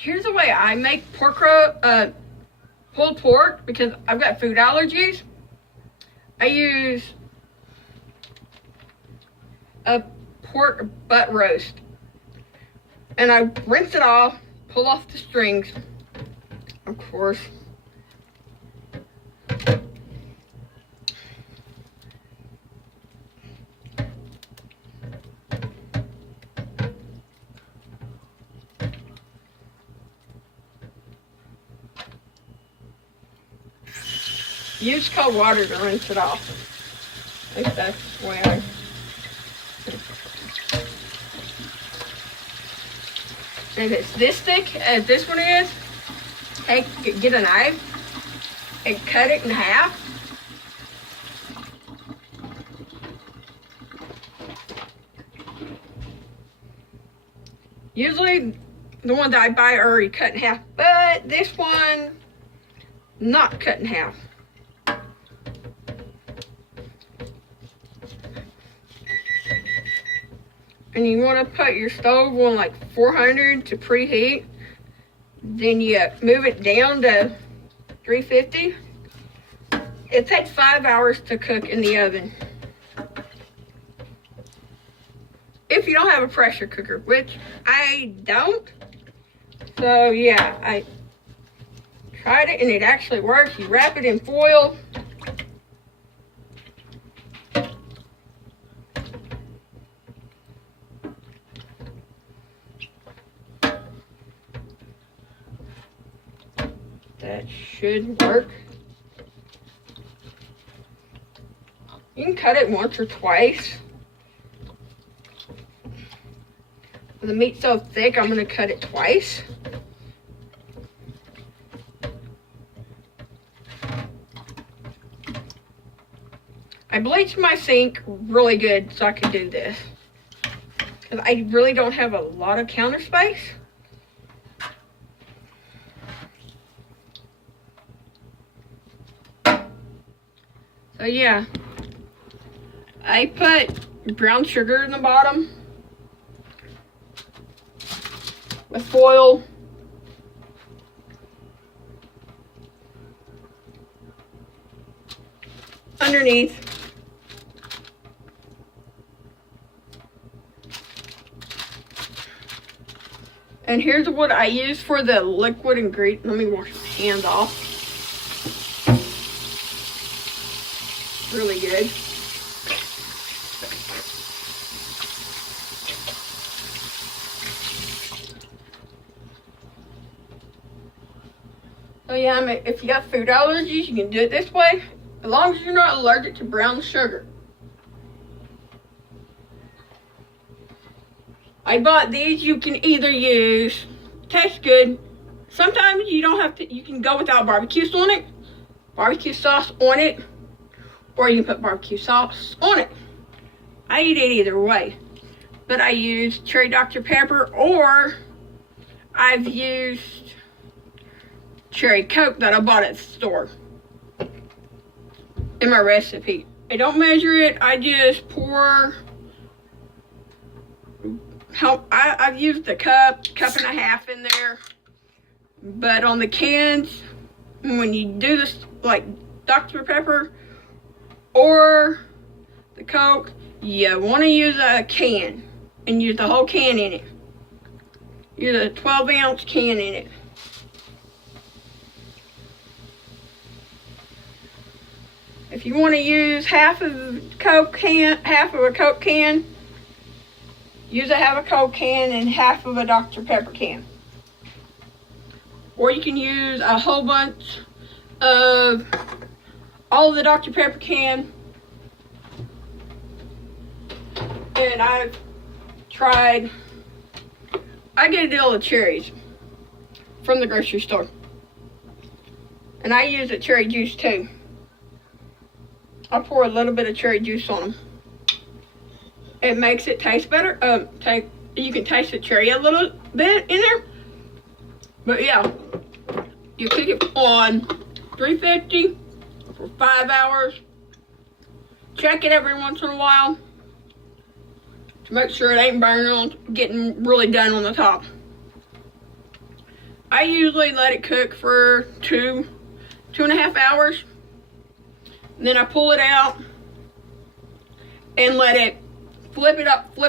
here's the way I make pulled pork because I've got food allergies. I use a pork butt roast, and I rinse it off, pull off the strings, of course. Use cold water to rinse it off. I think that's the way I... And if it's this thick as this one is, get a knife and cut it in half. Usually the ones I buy are already cut in half, but this one, not cut in half. And you want to put your stove on like 400 to preheat. Then you move it down to 350. It takes 5 hours to cook in the oven. If you don't have a pressure cooker, which I don't. So yeah, I tried it and it actually works. You wrap it in foil. That should work. You can cut it once or twice. The meat's so thick, I'm gonna cut it twice. I bleached my sink really good so I could do this, because I really don't have a lot of counter space. So yeah, I put brown sugar in the bottom with foil. Underneath. And here's what I use for the liquid ingredient. Let me wash my hands off. Really good. So yeah, if you got food allergies, you can do it this way, as long as you're not allergic to brown sugar. I bought these. You can either use, tastes good. Sometimes you don't have to, you can go without barbecue sauce on it, or you can put barbecue sauce on it. I eat it either way, but I use cherry Dr. Pepper, or I've used cherry Coke that I bought at the store in my recipe. I don't measure it, I just pour. I've used a cup and a half in there, but on the cans, when you do this, like Dr. Pepper or the Coke, you want to use a can and use the whole can in it. Use a 12-ounce can in it. If you want to use half of a Coke can, use half a Coke can and half of a Dr. Pepper can. Or you can use a whole bunch of all of the Dr. Pepper can. And I get a deal of cherries from the grocery store. And I use a cherry juice too. I pour a little bit of cherry juice on them. It makes it taste better. You can taste the cherry a little bit in there. But yeah, you cook it on 350 for 5 hours. Check it every once in a while to make sure it ain't burning on, getting really done on the top. I usually let it cook for 2.5 hours. Then I pull it out and let it flip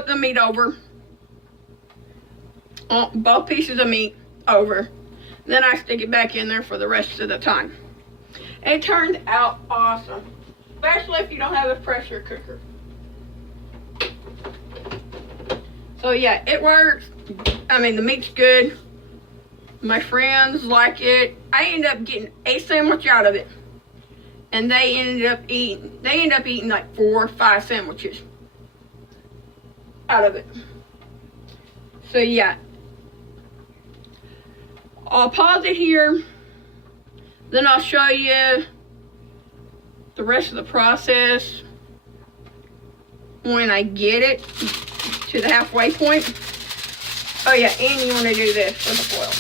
the meat over. Both pieces of meat over. Then I stick it back in there for the rest of the time. It turned out awesome, especially if you don't have a pressure cooker. So yeah, it works. I mean, the meat's good. My friends like it. I ended up getting a sandwich out of it, and they ended up eating like 4 or 5 sandwiches out of it. So yeah, I'll pause it here, then I'll show you the rest of the process when I get it to the halfway point. Oh yeah, and you want to do this for the foil.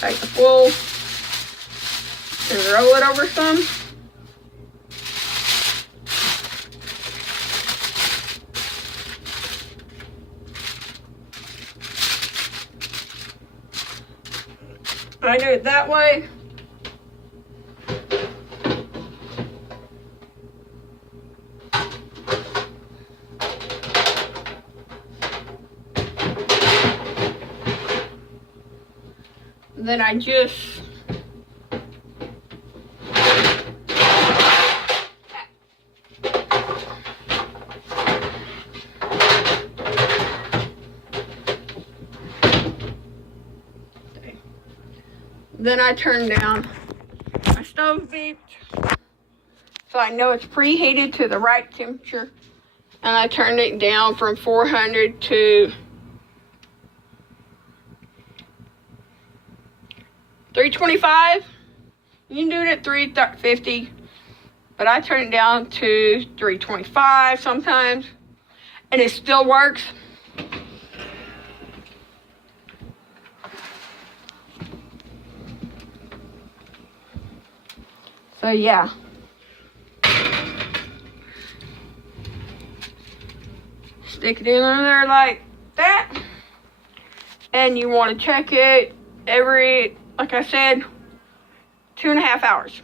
Take the foil and roll it over some. I do it that way. Then I just turn down my stove beeped, so I know it's preheated to the right temperature, and I turned it down from 400 to 325. You can do it at 350, but I turn it down to 325 sometimes, and it still works. So yeah. Stick it in there like that. And you want to check it every, like I said, 2.5 hours.